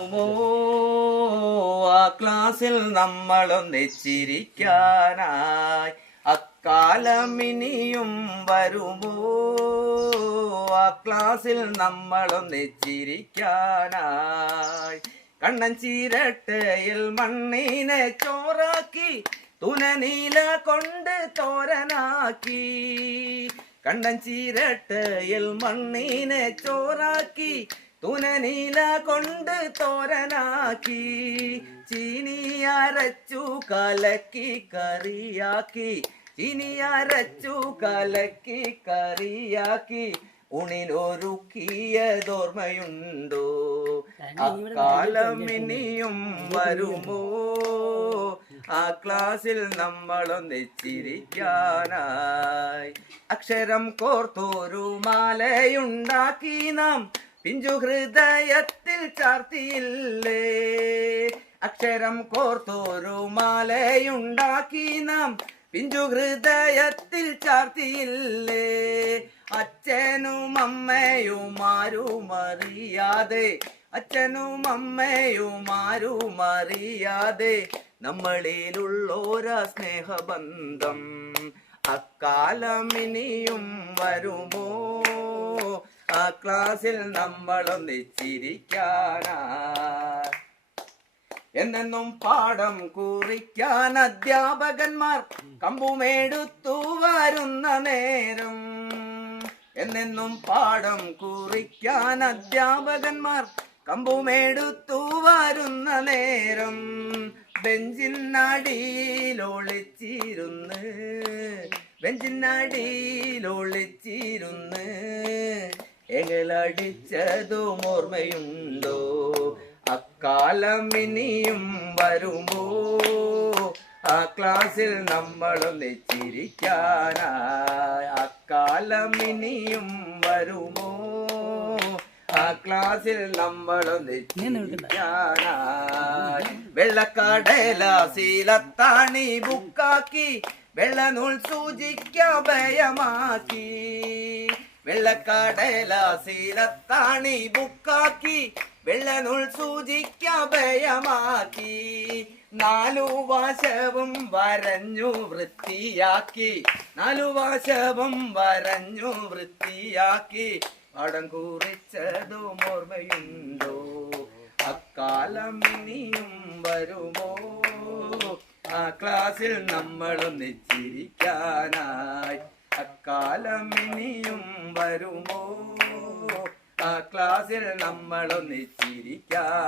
ആ ക്ലാസ്സിൽ നമ്മളൊന്നിച്ചിരിക്കാനായി അക്കാലം ഇനിയും വരുമോ? ആ ക്ലാസ്സിൽ നമ്മളൊന്നിച്ചിരിക്കാനായി കണ്ണൻ ചീരട്ടയിൽ മണ്ണിനെ ചോറാക്കി തുനനീല കൊണ്ട് തോരനാക്കി. കണ്ണൻ ചീരട്ടയിൽ മണ്ണിനെ ചോറാക്കി തുനനീല കൊണ്ട് തോരനാക്കി. ചീനിയരച്ചു കലക്കി കറിയാക്കി, ചീനിയരച്ചു കലക്കി കറിയാക്കി ഉണിലൊരുക്കിയതോർമ്മയുണ്ടോ? അക്കാലം ഇനിയും വരുമോ? ആ ക്ലാസ്സിൽ നമ്മളൊന്നിച്ചിരിക്കാനായി അക്ഷരം കോർത്തൊരു മാലയുണ്ടാക്കി നാം പിഞ്ചു ഹൃദയത്തിൽ ചാർത്തിയില്ലേ? അക്ഷരം കോർത്തൊരു മാലയുണ്ടാക്കി നാം പിഞ്ചു ഹൃദയത്തിൽ ചാർത്തിയില്ലേ? അച്ഛനും അമ്മയും ആരുമറിയാതെ, അച്ഛനും അമ്മയും ആരുമറിയാതെ നമ്മളിലുള്ളോരാ സ്നേഹബന്ധം അക്കാലം ഇനിയും വരുമോ? ആ ക്ലാസ്സിൽ നമ്മളൊന്നിച്ചിരിക്കാനായി എന്നെന്നും പാഠം കുറിക്കാൻ അധ്യാപകന്മാർ കമ്പുമെടുത്തു വരുന്ന നേരം, എന്നെന്നും പാഠം കുറിക്കാൻ അധ്യാപകന്മാർ കമ്പുമെടുത്തു വരുന്ന നേരം ബെഞ്ചിനടിയിലൊളിച്ചിരുന്ന്, ബെഞ്ചിനടിയിലൊളിച്ചിരുന്ന് എങ്ങളടിച്ചതും ഓർമ്മയുണ്ടോ? അക്കാലം ഇനിയും വരുമോ? ആ ക്ലാസ്സിൽ നമ്മളൊന്നിച്ചിരിക്കാനായി അക്കാലം ഇനിയും വരുമോ? ആ ക്ലാസ്സിൽ നമ്മളൊന്നിച്ചിരിക്കാനായി വെള്ളക്കടലാസിലത്താണി ബുക്കാക്കി വെള്ളനൂൽ സൂചിക്കഭയമാക്കി. വെള്ളക്കടലാസിലത്താണി ബുക്കാക്കി വെള്ളനൂൽ സൂചിക്കഭയമാക്കി. നാലു വശവും വരഞ്ഞു വൃത്തിയാക്കി, നാലു വശവും വരഞ്ഞു വൃത്തിയാക്കി പടം കുറിച്ചതും ഓർമ്മയുണ്ടോ? അക്കാലം ഇനിയും വരുമോ? ആ ക്ലാസ്സിൽ നമ്മളൊന്നിച്ചിരിക്കാനായി അക്കാലം ഇനിയും വരുമോ? ആ ക്ലാസ്സിൽ നമ്മളൊന്നിച്ചിരിക്കാൻ